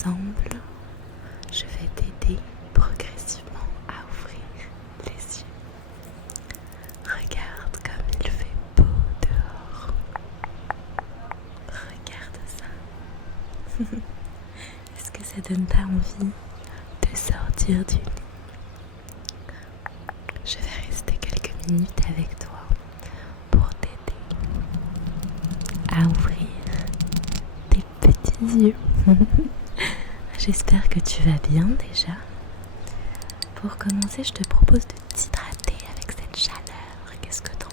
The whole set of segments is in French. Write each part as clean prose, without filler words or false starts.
ensemble, je vais t'aider progressivement à ouvrir les yeux. Regarde comme il fait beau dehors. Regarde ça. Est-ce que ça donne pas envie de sortir du lit? Je vais rester quelques minutes avec toi pour t'aider à ouvrir tes petits yeux. J'espère que tu vas bien déjà. Pour commencer, je te propose de t'hydrater avec cette chaleur. Qu'est-ce que t'en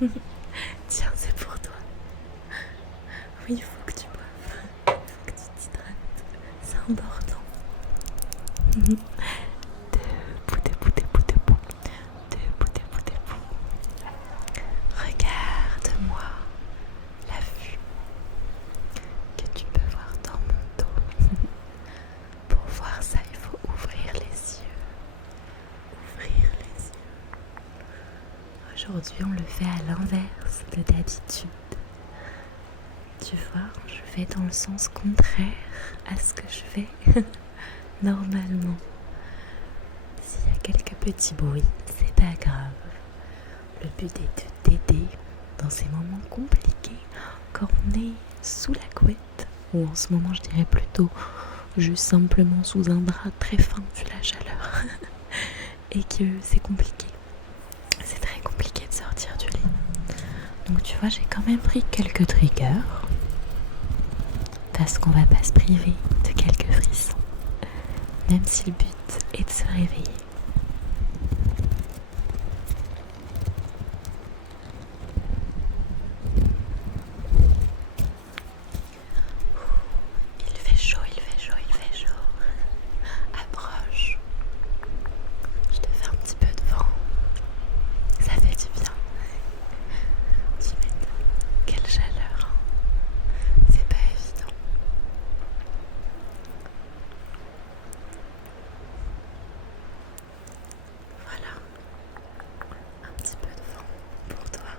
dis? Tiens, c'est pour toi. Oui, il faut que tu boives. Il faut que tu t'hydrates. C'est important. Debout, debout, debout, debout. Debout, debout, debout. Regarde-moi la vue que tu peux voir dans mon dos. Pour voir ça, il faut ouvrir les yeux. Ouvrir les yeux. Aujourd'hui, on le fait à l'inverse de d'habitude. Tu vois, je vais dans le sens contraire à ce que je fais normalement. S'il y a quelques petits bruits, c'est pas grave. Le but est de t'aider dans ces moments compliqués quand on est sous la couette, ou en ce moment je dirais plutôt juste simplement sous un drap très fin vu la chaleur et que c'est compliqué. C'est très compliqué de sortir du lit. Donc tu vois, j'ai quand même pris quelques triggers parce qu'on va pas se priver de quelques frissons, même si le but est de se réveiller. Il fait chaud, il fait chaud, il fait chaud. Approche. Je te fais un petit peu de vent. Ça fait du bien. Tu m'étonnes. Quelle chaleur. C'est pas évident. Voilà. Un petit peu de vent pour toi.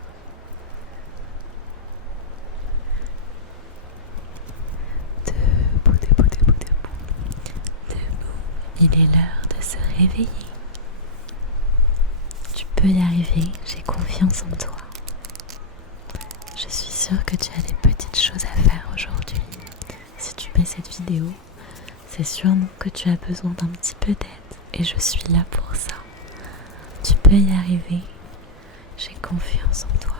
Debout, debout, debout, debout. Debout. Il est l'heure de se réveiller. Tu peux y arriver, j'ai confiance en toi. Je suis sûre que tu as des petites choses à faire aujourd'hui. Si tu mets cette vidéo, c'est sûrement que tu as besoin d'un petit peu d'aide et je suis là pour ça. Tu peux y arriver, j'ai confiance en toi.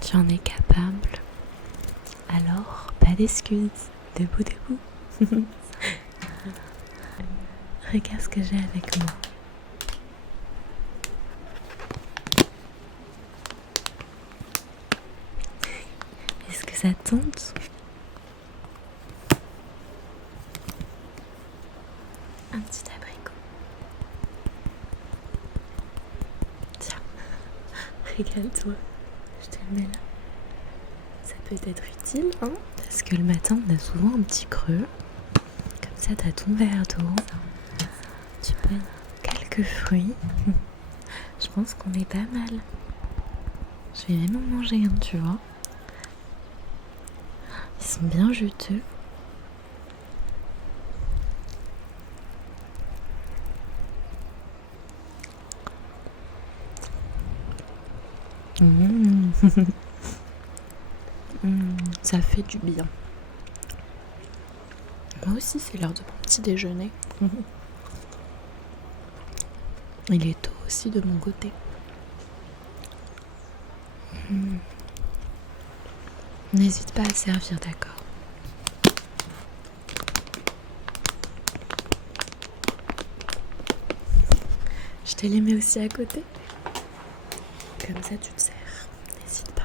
Tu en es capable, alors pas d'excuses. Debout, debout. Regarde ce que j'ai avec moi. Est-ce que ça te tente? Un petit abricot. Tiens, régale-toi. Je te le mets là. Ça peut être utile, hein? Parce que le matin, on a souvent un petit creux. Comme ça, t'as ton verre d'eau. Tu peux quelques fruits. Je pense qu'on est pas mal. Je vais même en manger un, tu vois. Ils sont bien juteux. Ça fait du bien. Moi aussi, c'est l'heure de mon petit déjeuner. Il est tôt aussi de mon côté. N'hésite pas à servir, d'accord? Je te les mets aussi à côté. Comme ça, tu te sers. N'hésite pas.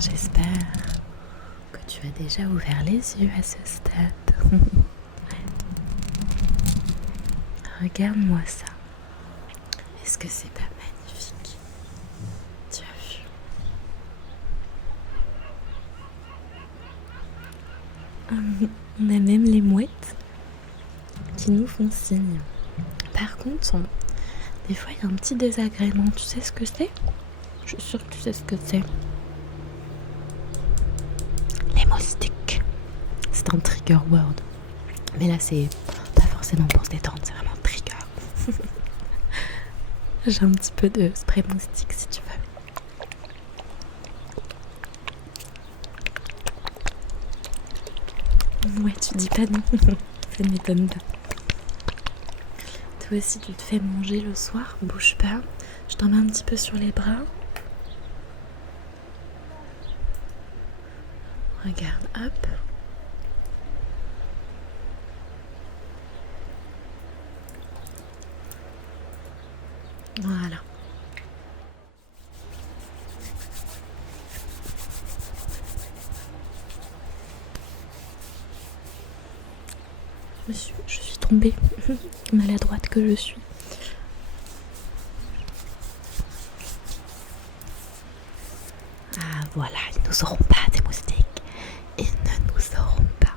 J'espère que tu as déjà ouvert les yeux à ce stade. Regarde-moi ça. Est-ce que c'est pas magnifique? Tu as vu? On a même les mouettes qui nous font signe. Par contre, des fois il y a un petit désagrément. Tu sais ce que c'est? Je suis sûre que tu sais ce que c'est. Les moustiques. C'est un trigger word. Mais là c'est pas forcément pour se détendre, c'est vraiment trigger. J'ai un petit peu de spray moustique si tu veux. Ouais, tu dis pas non. Ça m'étonne pas. Toi aussi tu te fais manger le soir, bouge pas. Je t'en mets un petit peu sur les bras. Regarde, hop. Voilà. Je suis tombée, maladroite que je suis. Ah voilà, ils nous auront pas des moustiques. Ils ne nous auront pas.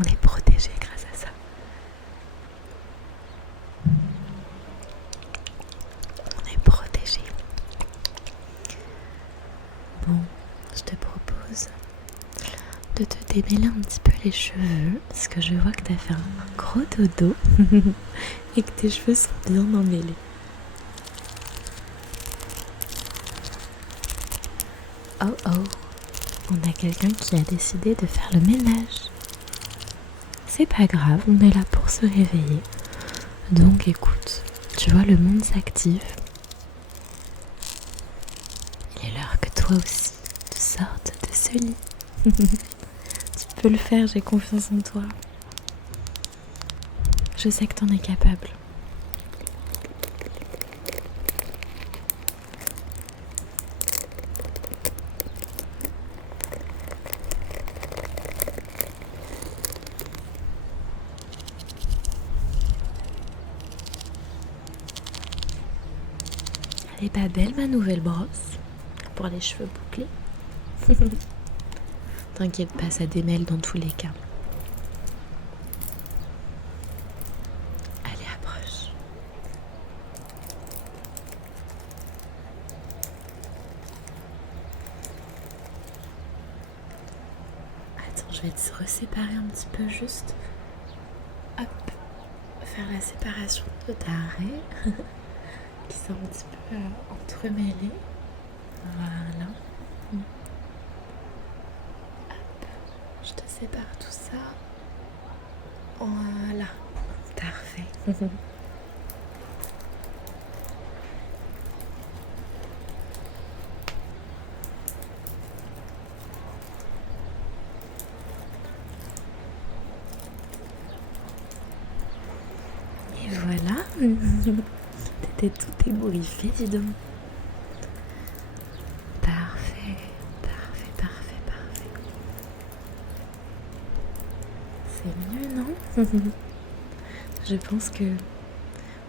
On est protégés grâce à ça. On est protégés. Bon, je te propose de te démêler un petit peu les cheveux parce que je vois que t'as fait un gros dodo et que tes cheveux sont bien emmêlés. Oh oh, on a quelqu'un qui a décidé de faire le ménage. C'est pas grave, on est là pour se réveiller. Donc écoute, tu vois, le monde s'active. Il est l'heure que toi aussi tu sortes de ce lit. Tu peux le faire, j'ai confiance en toi. Je sais que t'en es capable. Elle est pas belle ma nouvelle brosse pour les cheveux bouclés. T'inquiète pas, ça démêle dans tous les cas. Allez, approche. Attends, je vais te reséparer un petit peu juste. Hop, faire la séparation de ta raie qui sont un petit peu entremêlées. Voilà. Hop, je te sépare tout ça. Voilà, parfait. Et voilà. T'étais tout ébouriffé, dis donc. Parfait, parfait, parfait, parfait. C'est mieux, non? Je pense que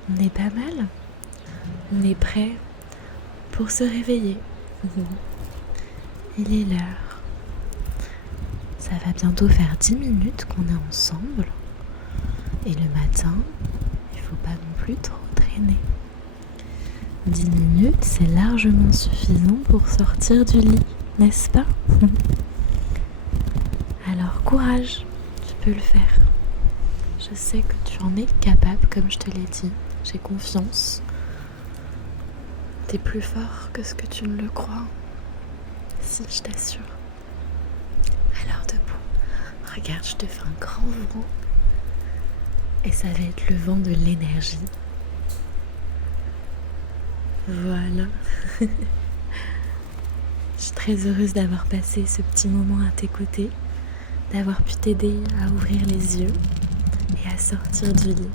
on est pas mal. On est prêt pour se réveiller. Il est l'heure. Ça va bientôt faire 10 minutes qu'on est ensemble. Et le matin, il faut pas non plus trop traîner. 10 minutes, c'est largement suffisant pour sortir du lit, n'est-ce pas? Alors courage, tu peux le faire. Je sais que tu en es capable, comme je te l'ai dit. J'ai confiance. T'es plus fort que ce que tu ne le crois. Si, je t'assure. Alors debout, regarde, je te fais un grand vent. Et ça va être le vent de l'énergie. Voilà. Je suis très heureuse d'avoir passé ce petit moment à tes côtés, d'avoir pu t'aider à ouvrir les yeux et à sortir du lit.